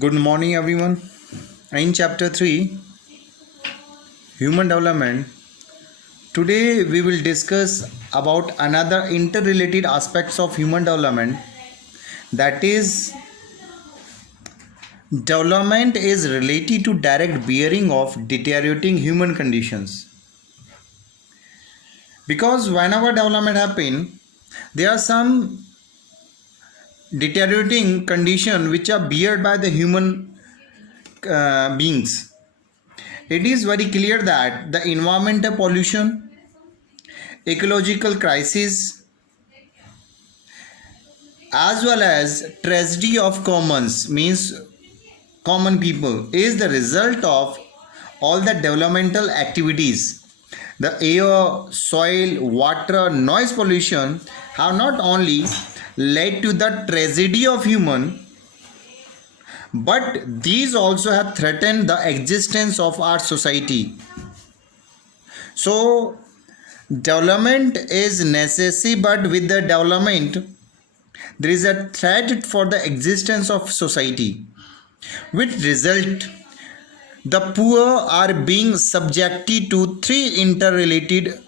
Good morning, everyone. In chapter 3, Human Development, today we will discuss about another interrelated aspects of human development, that is, development is related to direct bearing of deteriorating human conditions. Because whenever development happen, there are some deteriorating condition which are beared by the human beings. It is very clear that the environmental pollution, ecological crisis, as well as tragedy of commons means common people is the result of all the developmental activities. The air, soil, water, noise pollution have not only led to the tragedy of human, but these also have threatened the existence of our society. So development is necessary, but with the development there is a threat for the existence of society, which result the poor are being subjected to three interrelated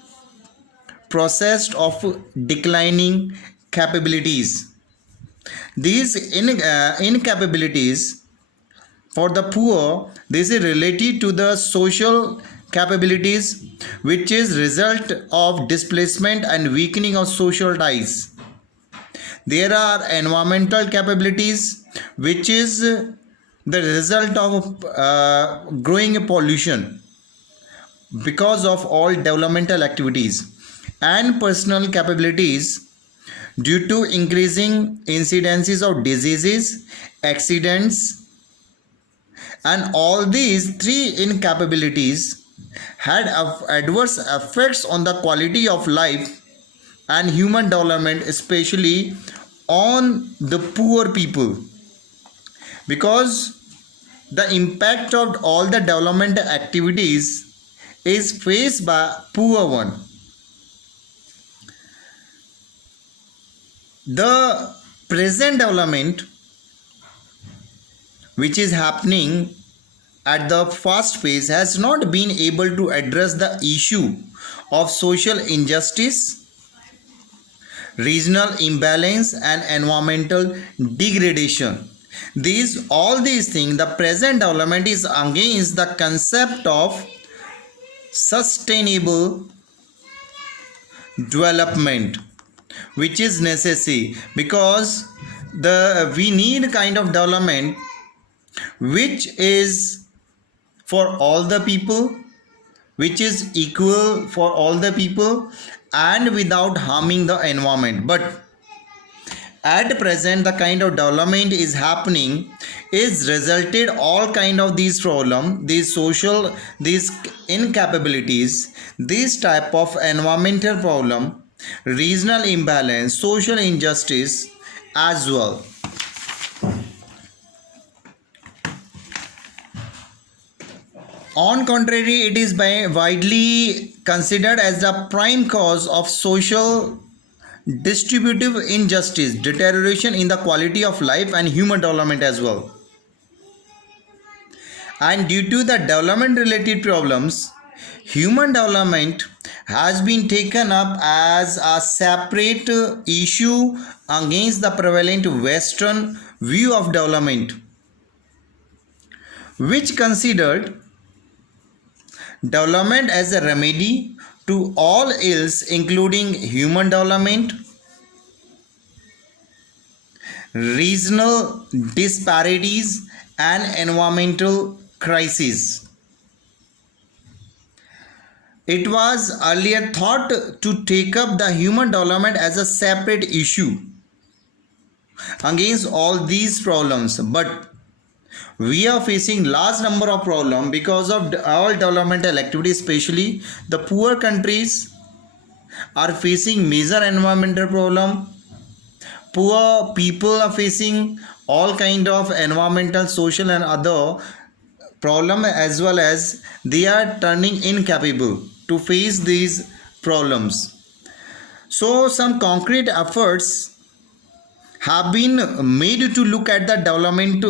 process of declining capabilities. These incapabilities for the poor, this is related to the social capabilities, which is result of displacement and weakening of social ties. There are environmental capabilities, which is the result of growing pollution because of all developmental activities, and personal capabilities due to increasing incidences of diseases, accidents, and all these three incapabilities had adverse effects on the quality of life and human development, especially on the poor people, because the impact of all the development activities is faced by poor one. The present development which is happening at the fast phase has not been able to address the issue of social injustice, regional imbalance, and environmental degradation. All these things, the present development is against the concept of sustainable development, which is necessary, because we need kind of development which is for all the people, which is equal for all the people, and without harming the environment. But at present the kind of development is happening is resulted all kind of these problem, these social, these incapabilities, this type of environmental problem, regional imbalance, social injustice as well. On contrary, it is widely considered as the prime cause of social distributive injustice, deterioration in the quality of life, and human development as well. And due to the development related problems, human development has been taken up as a separate issue against the prevalent Western view of development, which considered development as a remedy to all ills, including human development, regional disparities, and environmental crises. It was earlier thought to take up the human development as a separate issue against all these problems, but we are facing large number of problems because of all developmental activities, especially the poor countries are facing major environmental problem. Poor people are facing all kind of environmental, social, and other problem, as well as they are turning incapable to face these problems. So some concrete efforts have been made to look at the development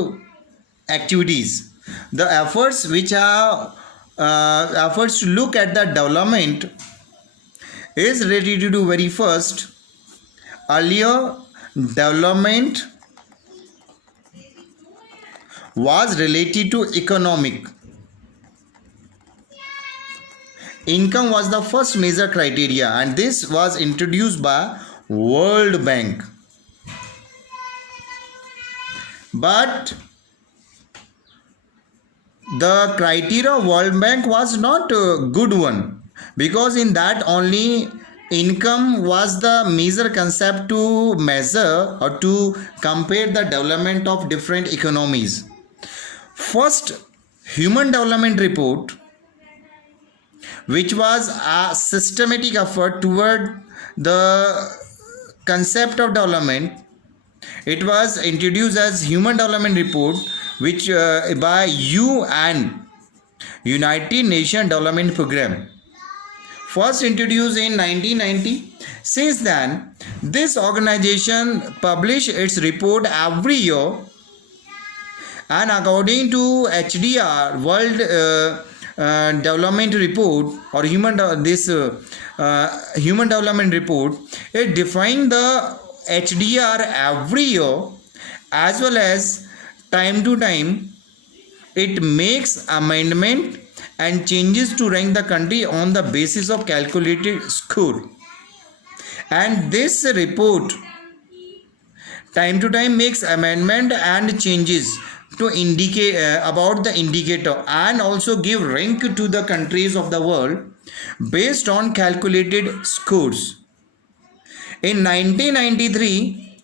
activities. The efforts which are efforts to look at the development is related to very first. Earlier development was related to economic. Income was the first major criteria, and this was introduced by World Bank. But the criteria of World Bank was not a good one, because in that only income was the major concept to measure or to compare the development of different economies. First Human Development Report, which was a systematic effort toward the concept of development, it was introduced as Human Development Report, which by UN, United Nations Development Program, first introduced in 1990. Since then, this organization published its report every year, and according to HDR, World Development Report, or Human Development Report, it defined the HDR every year, as well as time to time it makes amendment and changes to rank the country on the basis of calculated score. And this report time to time makes amendment and changes to indicate about the indicator, and also give rank to the countries of the world based on calculated scores. In 1993,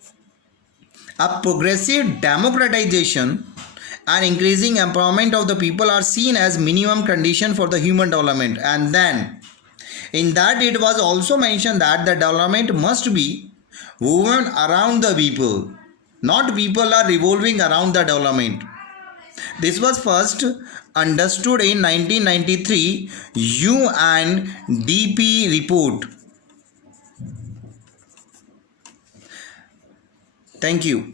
a progressive democratization and increasing empowerment of the people are seen as minimum condition for the human development. And then in that it was also mentioned that the development must be woven around the people, not people are revolving around the development. This was first understood in 1993 UNDP report. Thank you.